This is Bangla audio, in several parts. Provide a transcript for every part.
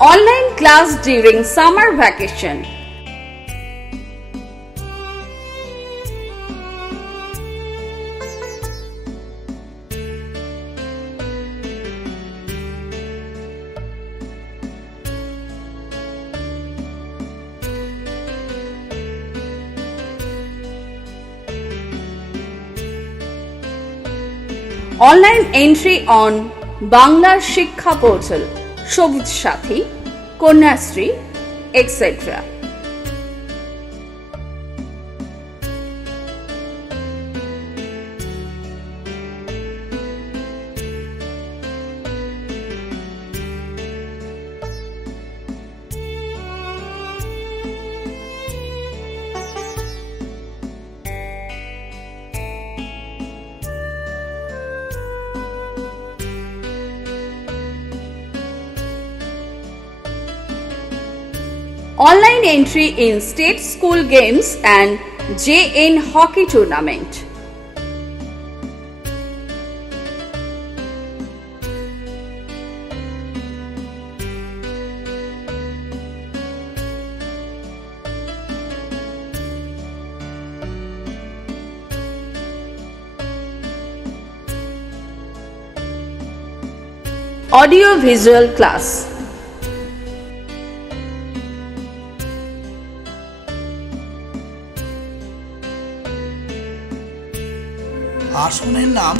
Online class during summer vacation. Online entry on Bangla Shikha portal, Shobuj Sathi, Konyasri, etc. Online entry in state school games and JN hockey tournament. Audio visual class. আসনের নাম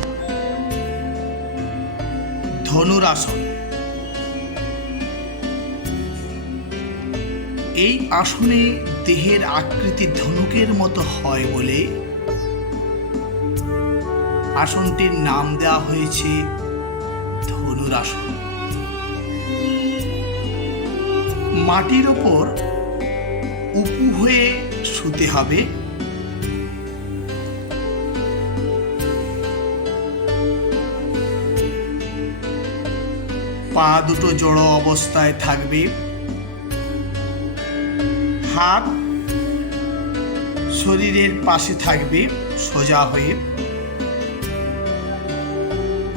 ধনুরাসন। এই আসনে দেহের আকৃতি ধনুকের মতো হয় বলে আসনটির নাম দেওয়া হয়েছে ধনুরাসন। মাটির ওপর উপুু হয়ে শুতে হবে। পা দুটো জড়ো অবস্থায় থাকবে। হাত শরীরের পাশে থাকবে সোজা হয়ে।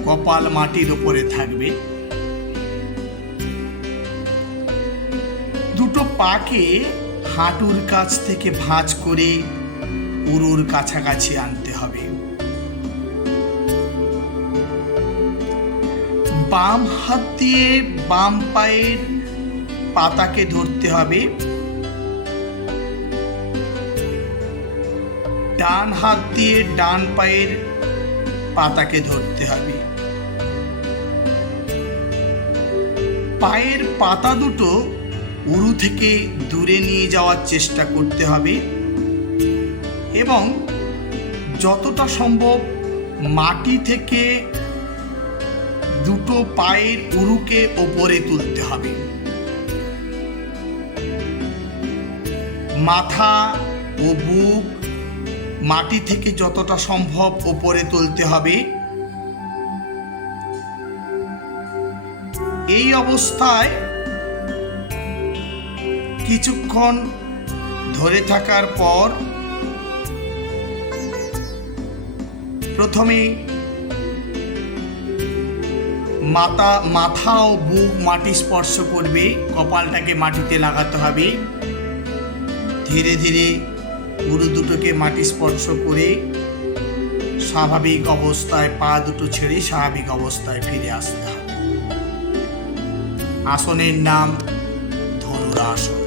কপাল মাটির উপরে থাকবে। দুটো পাকে হাঁটুর কাছ থেকে ভাঁজ করে উরুর কাছাকাছি আনতে হবে। বাম হাত দিয়ে বাম পায়ের পাতাকে ধরতে হবে। ডান হাত দিয়ে ডান পায়ের পাতাকে ধরতে হবে। পায়ের পাতা দুটো উরু থেকে দূরে নিয়ে যাওয়ার চেষ্টা করতে হবে এবং যতটা সম্ভব মাটি থেকে দুটো পায়ের উরুকে ওপরে তুলতে হবে। মাথা ও বুক মাটি থেকে যতটা সম্ভব ওপরে তুলতে হবে। এই অবস্থায় কিছুক্ষণ ধরে থাকার পর প্রথমে মাথা ও বুক মাটি স্পর্শ করবে। কপালটাকে মাটিতে লাগাতে হবে। ধীরে ধীরে উরু দুটোকে মাটি স্পর্শ করে স্বাভাবিক অবস্থায় পা দুটো ছেড়ে স্বাভাবিক অবস্থায় ফিরে আসতে হবে। আসনের নাম ধনুরাসন।